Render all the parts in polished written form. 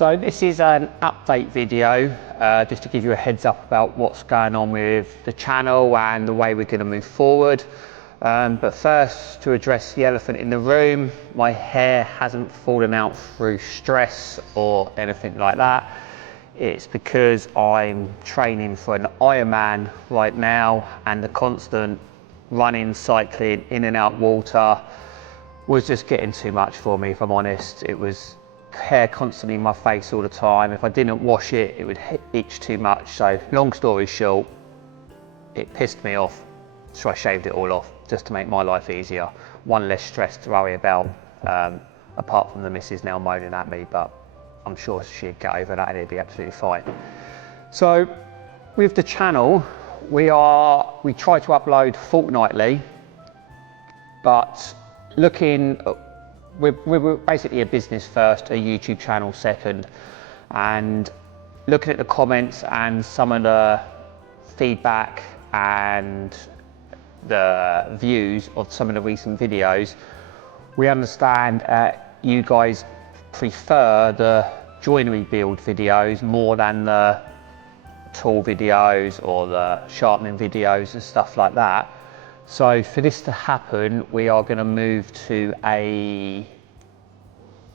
So this is an update video, just to give you a heads up about what's going on with the channel and the way we're going to move forward. But first, to address the elephant in the room, my hair hasn't fallen out through stress or anything like that. It's because I'm training for an Ironman right now, and the constant running, cycling, in and out water was just getting too much for me, if I'm honest. It was hair constantly in my face all the time. If I didn't wash it, it would itch too much. So long story short, it pissed me off. So I shaved it all off just to make my life easier. One less stress to worry about, apart from the missus now moaning at me, but I'm sure she'd get over that and it'd be absolutely fine. So with the channel, we try to upload fortnightly, but we're basically a business first, a YouTube channel second, and looking at the comments and some of the feedback and the views of some of the recent videos, we understand you guys prefer the joinery build videos more than the tool videos or the sharpening videos and stuff like that. So for this to happen, we are going to move to a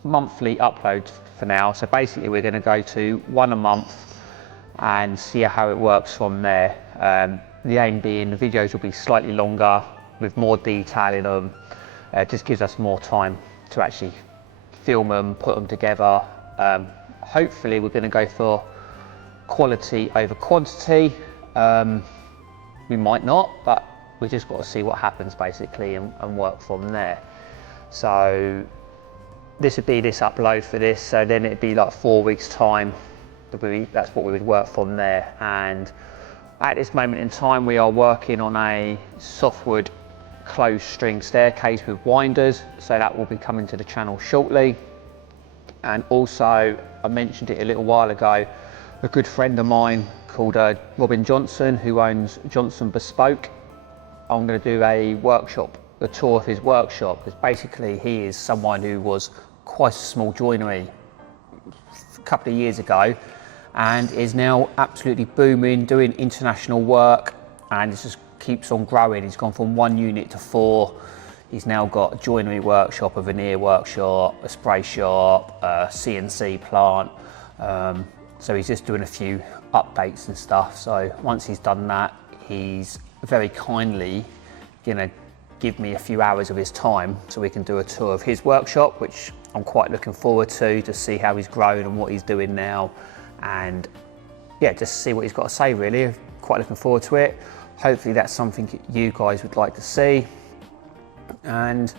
monthly upload for now. So basically we're going to go to one a month and see how it works from there. The aim being the videos will be slightly longer with more detail in them. It just gives us more time to actually film them, put them together. Hopefully we're going to go for quality over quantity. We might not, but we just got to see what happens basically and work from there. So this would be this upload for this, so then it'd be like 4 weeks time. That's what we would work from there. And at this moment in time, we are working on a softwood closed string staircase with winders, so that will be coming to the channel shortly. And also, I mentioned it a little while ago, a good friend of mine called Robin Johnson, who owns Johnson Bespoke. I'm going to do a tour of his workshop, because basically he is someone who was quite a small joinery a couple of years ago and is now absolutely booming, doing international work, and it just keeps on growing. He's gone from 1 unit to 4. He's now got a joinery workshop, a veneer workshop, a spray shop, a CNC plant. So he's just doing a few updates and stuff. So once he's done that, he's very kindly gonna give me a few hours of his time so we can do a tour of his workshop, which I'm quite looking forward to see how he's grown and what he's doing now, and yeah, just see what he's got to say really. Quite looking forward to it. Hopefully that's something you guys would like to see, and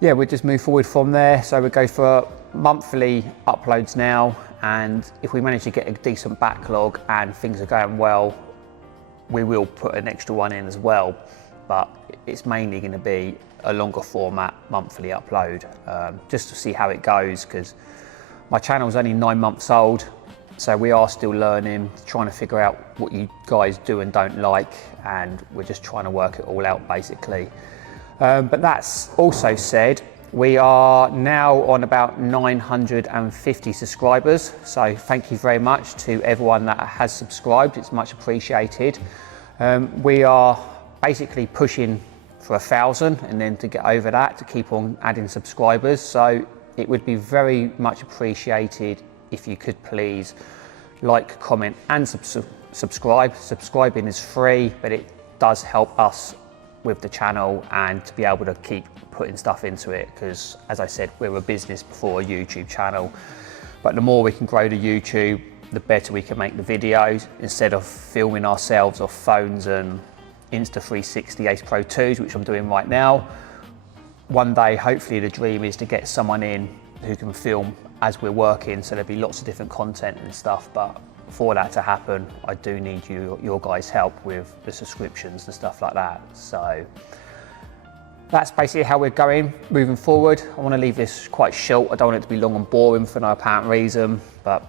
yeah, we'll just move forward from there. So we go for monthly uploads now, and if we manage to get a decent backlog and things are going well, we will put an extra one in as well, but it's mainly going to be a longer format monthly upload, just to see how it goes, because my channel is only 9 months old, so we are still learning, trying to figure out what you guys do and don't like, and we're just trying to work it all out basically. But that's also said, we are now on about 950 subscribers, so thank you very much to everyone that has subscribed. It's much appreciated. We are basically pushing for 1,000, and then to get over that, to keep on adding subscribers. So it would be very much appreciated if you could please like, comment and subscribe. Subscribing is free, but it does help us with the channel and to be able to keep putting stuff into it, because as I said, we're a business before a YouTube channel. But the more we can grow the YouTube, the better we can make the videos, instead of filming ourselves off phones and Insta360 Ace Pro 2s, which I'm doing right now. One day, hopefully the dream is to get someone in who can film as we're working, so there'll be lots of different content and stuff. But for that to happen, I do need your guys' help with the subscriptions and stuff like that. So that's basically how we're going moving forward. I want to leave this quite short. I don't want it to be long and boring for no apparent reason, but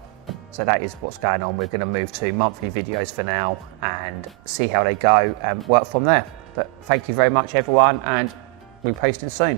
so that is what's going on. We're going to move to monthly videos for now and see how they go and work from there. But thank you very much everyone, and we'll be posting soon.